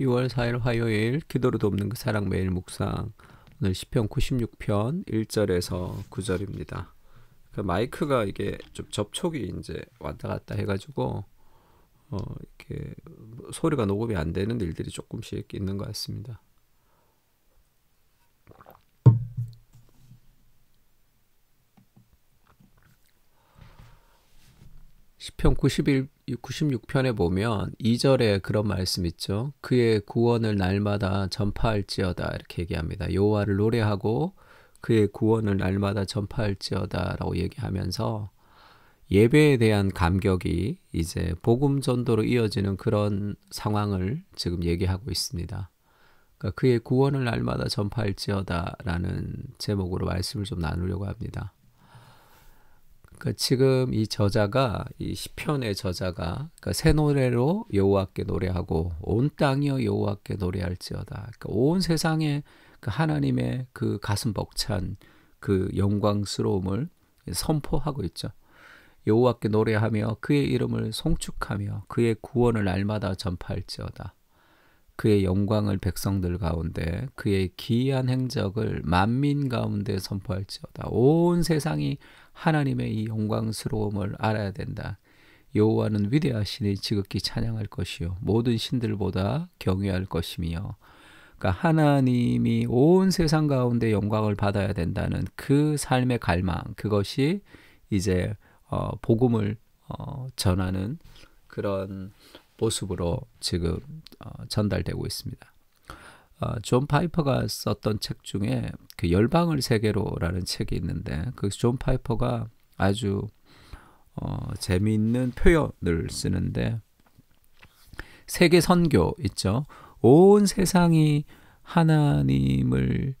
2월 4일 화요일 기도로 돕는 그 사랑 매일 묵상. 오늘 시편 96편 1절에서 9절입니다. 그 마이크가 이게 좀 접촉이 이제 왔다 갔다 해가지고 이렇게 소리가 녹음이 안 되는 일들이 조금씩 있는 것 같습니다. 시편 96편에 보면 2절에 그런 말씀 있죠. 그의 구원을 날마다 전파할지어다 이렇게 얘기합니다. 여호와를 노래하고 그의 구원을 날마다 전파할지어다 라고 얘기하면서 예배에 대한 감격이 이제 복음 전도로 이어지는 그런 상황을 지금 얘기하고 있습니다. 그러니까 그의 구원을 날마다 전파할지어다 라는 제목으로 말씀을 좀 나누려고 합니다. 그러니까 지금 이 저자가, 이 시편의 저자가 그러니까 새 노래로 여호와께 노래하고 온 땅이여 여호와께 노래할지어다. 그러니까 온 세상에 그 하나님의 그 가슴 벅찬 그 영광스러움을 선포하고 있죠. 여호와께 노래하며 그의 이름을 송축하며 그의 구원을 날마다 전파할지어다. 그의 영광을 백성들 가운데 그의 기이한 행적을 만민 가운데 선포할지어다. 온 세상이 하나님의 이 영광스러움을 알아야 된다. 여호와는 위대하시니 지극히 찬양할 것이요 모든 신들보다 경외할 것이며, 그러니까 하나님이 온 세상 가운데 영광을 받아야 된다는 그 삶의 갈망, 그것이 이제 복음을 전하는 그런 모습으로 지금 전달되고 있습니다. 존 파이퍼가 썼던 책 중에 그 열방을 세계로라는 책이 있는데, 그 존 파이퍼가 아주 재미있는 표현을 쓰는데, 세계 선교 있죠. 온 세상이 하나님께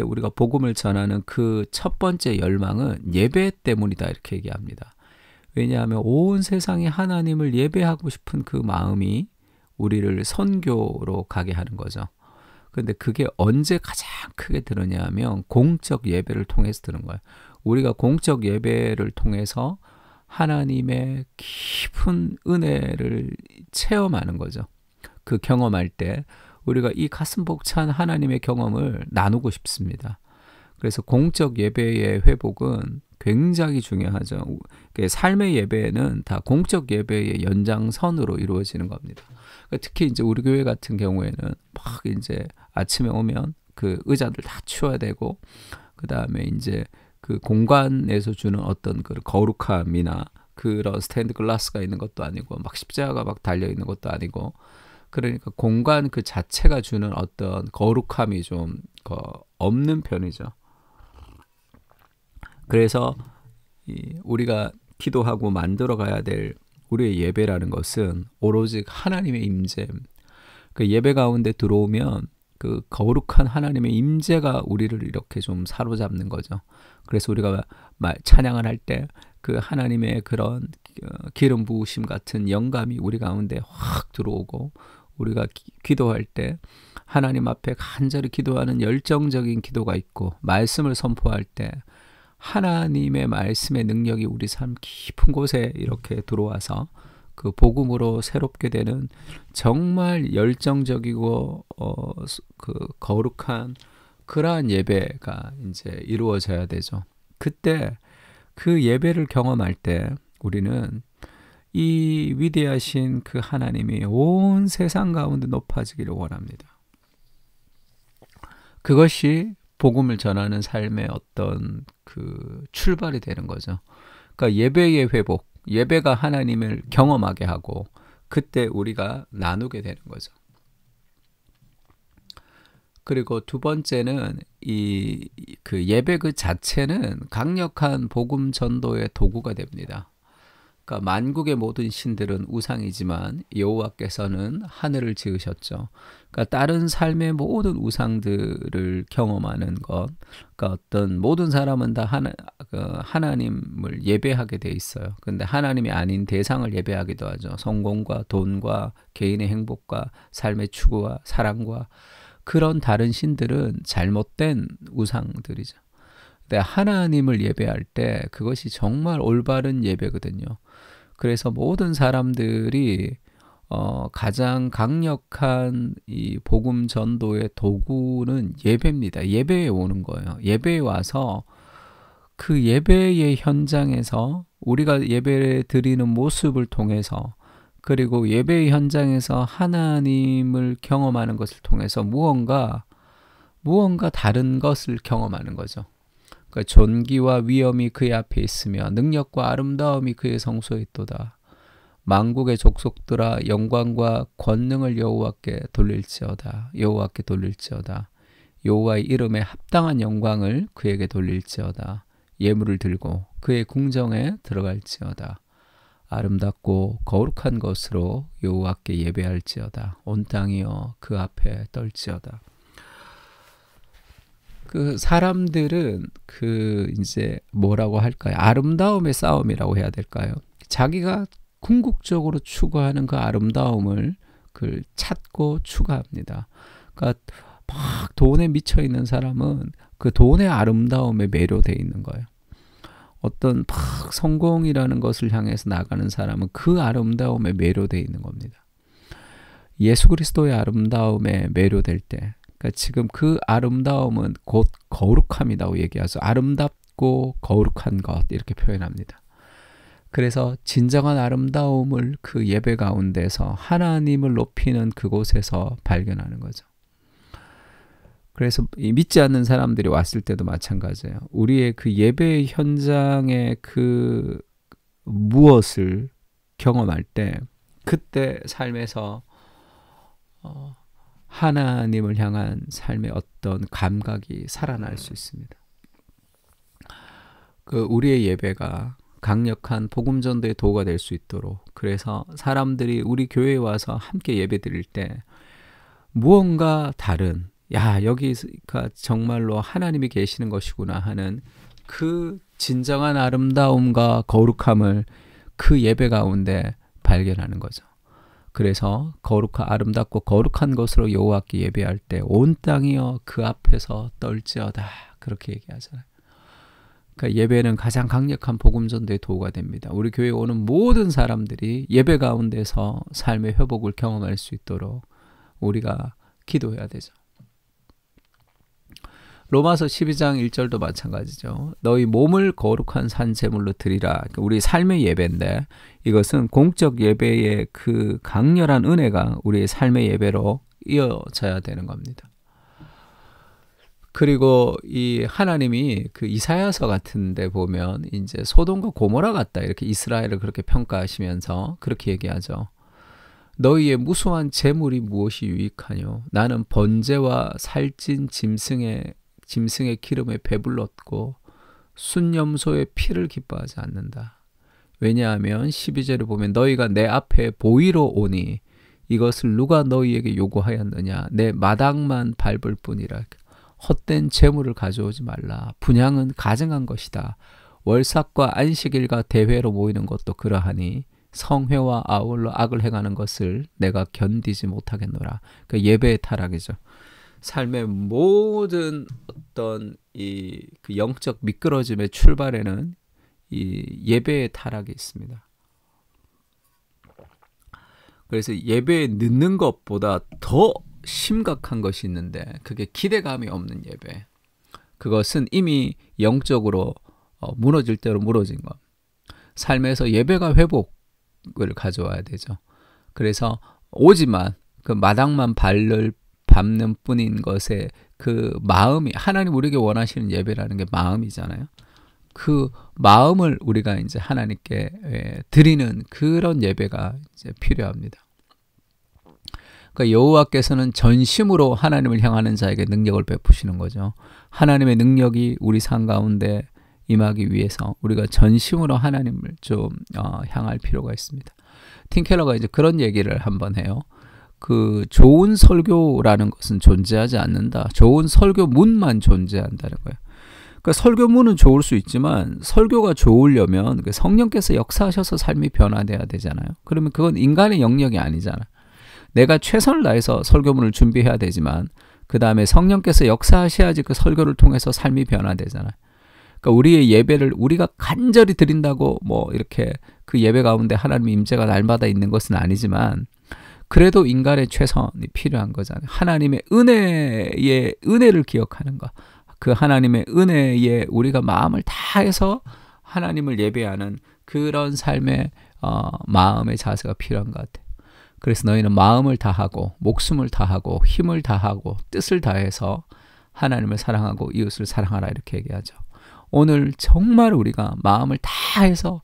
우리가 복음을 전하는 그 첫 번째 열망은 예배 때문이다 이렇게 얘기합니다. 왜냐하면 온 세상이 하나님을 예배하고 싶은 그 마음이 우리를 선교로 가게 하는 거죠. 그런데 그게 언제 가장 크게 드러냐면 공적 예배를 통해서 드는 거예요. 우리가 공적 예배를 통해서 하나님의 깊은 은혜를 체험하는 거죠. 그 경험할 때 우리가 이 가슴 벅찬 하나님의 경험을 나누고 싶습니다. 그래서 공적 예배의 회복은 굉장히 중요하죠. 삶의 예배는 다 공적 예배의 연장선으로 이루어지는 겁니다. 특히 이제 우리 교회 같은 경우에는 막 이제 아침에 오면 그 의자들 다 치워야 되고, 그 다음에 이제 그 공간에서 주는 어떤 그 거룩함이나 그런 스테인드 글라스가 있는 것도 아니고, 막 십자가가 막 달려 있는 것도 아니고, 그러니까 공간 그 자체가 주는 어떤 거룩함이 좀 없는 편이죠. 그래서 우리가 기도하고 만들어 가야 될 우리의 예배라는 것은 오로지 하나님의 임재, 그 예배 가운데 들어오면 그 거룩한 하나님의 임재가 우리를 이렇게 좀 사로잡는 거죠. 그래서 우리가 찬양을 할 때 그 하나님의 그런 기름 부으심 같은 영감이 우리 가운데 확 들어오고, 우리가 기도할 때 하나님 앞에 간절히 기도하는 열정적인 기도가 있고, 말씀을 선포할 때 하나님의 말씀의 능력이 우리 삶 깊은 곳에 이렇게 들어와서 그 복음으로 새롭게 되는 정말 열정적이고 그 거룩한 그러한 예배가 이제 이루어져야 되죠. 그때 그 예배를 경험할 때 우리는 이 위대하신 그 하나님이 온 세상 가운데 높아지기를 원합니다. 그것이 복음을 전하는 삶의 어떤 그 출발이 되는 거죠. 그러니까 예배의 회복, 예배가 하나님을 경험하게 하고 그때 우리가 나누게 되는 거죠. 그리고 두 번째는 그 예배 그 자체는 강력한 복음 전도의 도구가 됩니다. 그러니까 만국의 모든 신들은 우상이지만 여호와께서는 하늘을 지으셨죠. 그러니까 다른 삶의 모든 우상들을 경험하는 것, 그러니까 어떤 모든 사람은 다 하나님을 예배하게 돼 있어요. 근데 하나님이 아닌 대상을 예배하기도 하죠. 성공과 돈과 개인의 행복과 삶의 추구와 사랑과 그런 다른 신들은 잘못된 우상들이죠. 근데 하나님을 예배할 때 그것이 정말 올바른 예배거든요. 그래서 모든 사람들이 가장 강력한 이 복음 전도의 도구는 예배입니다. 예배에 오는 거예요. 예배에 와서 그 예배의 현장에서 우리가 예배를 드리는 모습을 통해서, 그리고 예배의 현장에서 하나님을 경험하는 것을 통해서 무언가 다른 것을 경험하는 거죠. 그러니까 존귀와 위엄이 그의 앞에 있으며 능력과 아름다움이 그의 성소에 있도다. 만국의 족속들아 영광과 권능을 여호와께 돌릴지어다. 여호와께 돌릴지어다. 여호와의 이름에 합당한 영광을 그에게 돌릴지어다. 예물을 들고 그의 궁정에 들어갈지어다. 아름답고 거룩한 것으로 여호와께 예배할지어다. 온 땅이여 그 앞에 떨지어다. 그 사람들은 이제 뭐라고 할까요? 아름다움의 싸움이라고 해야 될까요? 자기가 궁극적으로 추구하는 그 아름다움을 찾고 추구합니다. 그러니까 막 돈에 미쳐 있는 사람은 그 돈의 아름다움에 매료되어 있는 거예요. 어떤 막 성공이라는 것을 향해서 나가는 사람은 그 아름다움에 매료되어 있는 겁니다. 예수 그리스도의 아름다움에 매료될 때, 그러니까 지금 그 아름다움은 곧 거룩함이라고 얘기하죠. 아름답고 거룩한 것 이렇게 표현합니다. 그래서 진정한 아름다움을 그 예배 가운데서 하나님을 높이는 그곳에서 발견하는 거죠. 그래서 믿지 않는 사람들이 왔을 때도 마찬가지예요. 우리의 그 예배 현장의 그 무엇을 경험할 때, 그때 삶에서 하나님을 향한 삶의 어떤 감각이 살아날 수 있습니다. 우리의 예배가 강력한 복음 전도의 도구가 될 수 있도록, 그래서 사람들이 우리 교회에 와서 함께 예배 드릴 때 무언가 다른, 여기가 정말로 하나님이 계시는 것이구나 하는 그 진정한 아름다움과 거룩함을 그 예배 가운데 발견하는 거죠. 그래서 아름답고 거룩한 것으로 여호와께 예배할 때 온 땅이여 그 앞에서 떨지어다, 그렇게 얘기하잖아요. 그러니까 예배는 가장 강력한 복음 전도의 도구가 됩니다. 우리 교회에 오는 모든 사람들이 예배 가운데서 삶의 회복을 경험할 수 있도록 우리가 기도해야 되죠. 로마서 12장 1절도 마찬가지죠. 너희 몸을 거룩한 산제물로 드리라. 우리 삶의 예배인데, 이것은 공적 예배의 그 강렬한 은혜가 우리의 삶의 예배로 이어져야 되는 겁니다. 그리고 이 하나님이 그 이사야서 같은 데 보면 이제 소돔과 고모라 같다, 이렇게 이스라엘을 그렇게 평가하시면서 그렇게 얘기하죠. 너희의 무수한 재물이 무엇이 유익하뇨? 나는 번제와 살찐 짐승의 기름에 배불렀고 순염소의 피를 기뻐하지 않는다. 왜냐하면 12절을 보면 너희가 내 앞에 보이러 오니 이것을 누가 너희에게 요구하였느냐? 내 마당만 밟을 뿐이라. 헛된 재물을 가져오지 말라. 분향은 가증한 것이다. 월삭과 안식일과 대회로 모이는 것도 그러하니 성회와 아울러 악을 행하는 것을 내가 견디지 못하겠노라. 그 예배의 타락이죠. 삶의 모든 어떤 그 영적 미끄러짐의 출발에는 이 예배의 타락이 있습니다. 그래서 예배에 늦는 것보다 더 심각한 것이 있는데, 그게 기대감이 없는 예배. 그것은 이미 영적으로 무너질 대로 무너진 것. 삶에서 예배가 회복을 가져와야 되죠. 그래서 오지만 그 마당만 밟는 뿐인 것에 그 마음이, 하나님 우리에게 원하시는 예배라는 게 마음이잖아요. 그 마음을 우리가 이제 하나님께 드리는 그런 예배가 이제 필요합니다. 그러니까 여호와께서는 전심으로 하나님을 향하는 자에게 능력을 베푸시는 거죠. 하나님의 능력이 우리 삶 가운데 임하기 위해서 우리가 전심으로 하나님을 좀 향할 필요가 있습니다. 팀 켈러가 이제 그런 얘기를 한번 해요. 그 좋은 설교라는 것은 존재하지 않는다. 좋은 설교문만 존재한다는 거예요. 그러니까 설교문은 좋을 수 있지만 설교가 좋으려면 성령께서 역사하셔서 삶이 변화돼야 되잖아요. 그러면 그건 인간의 영역이 아니잖아요. 내가 최선을 다해서 설교문을 준비해야 되지만 그 다음에 성령께서 역사하셔야지 그 설교를 통해서 삶이 변화되잖아요. 그러니까 우리의 예배를 우리가 간절히 드린다고 뭐 이렇게 그 예배 가운데 하나님의 임재가 날마다 있는 것은 아니지만 그래도 인간의 최선이 필요한 거잖아요. 하나님의 은혜를 기억하는 것. 그 하나님의 은혜에 우리가 마음을 다해서 하나님을 예배하는 그런 삶의 마음의 자세가 필요한 것 같아요. 그래서 너희는 마음을 다하고 목숨을 다하고 힘을 다하고 뜻을 다해서 하나님을 사랑하고 이웃을 사랑하라 이렇게 얘기하죠. 오늘 정말 우리가 마음을 다해서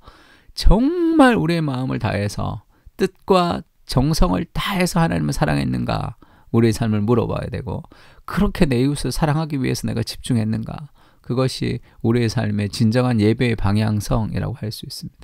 정말 우리의 마음을 다해서 뜻과 정성을 다해서 하나님을 사랑했는가 우리의 삶을 물어봐야 되고 그렇게 내 이웃을 사랑하기 위해서 내가 집중했는가 그것이 우리의 삶의 진정한 예배의 방향성이라고 할 수 있습니다.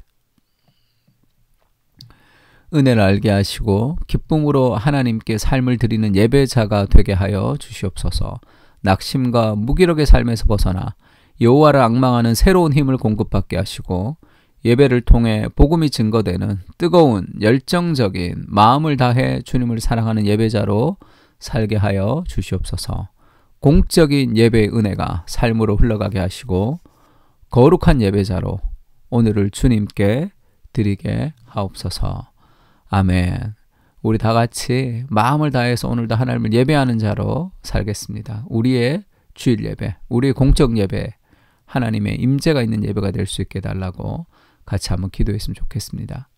은혜를 알게 하시고 기쁨으로 하나님께 삶을 드리는 예배자가 되게 하여 주시옵소서. 낙심과 무기력의 삶에서 벗어나 여호와를 앙망하는 새로운 힘을 공급받게 하시고 예배를 통해 복음이 증거되는 뜨거운 열정적인 마음을 다해 주님을 사랑하는 예배자로 살게 하여 주시옵소서. 공적인 예배의 은혜가 삶으로 흘러가게 하시고 거룩한 예배자로 오늘을 주님께 드리게 하옵소서. 아멘. 우리 다 같이 마음을 다해서 오늘도 하나님을 예배하는 자로 살겠습니다. 우리의 주일 예배, 우리의 공적 예배, 하나님의 임재가 있는 예배가 될 수 있게 해달라고 같이 한번 기도했으면 좋겠습니다.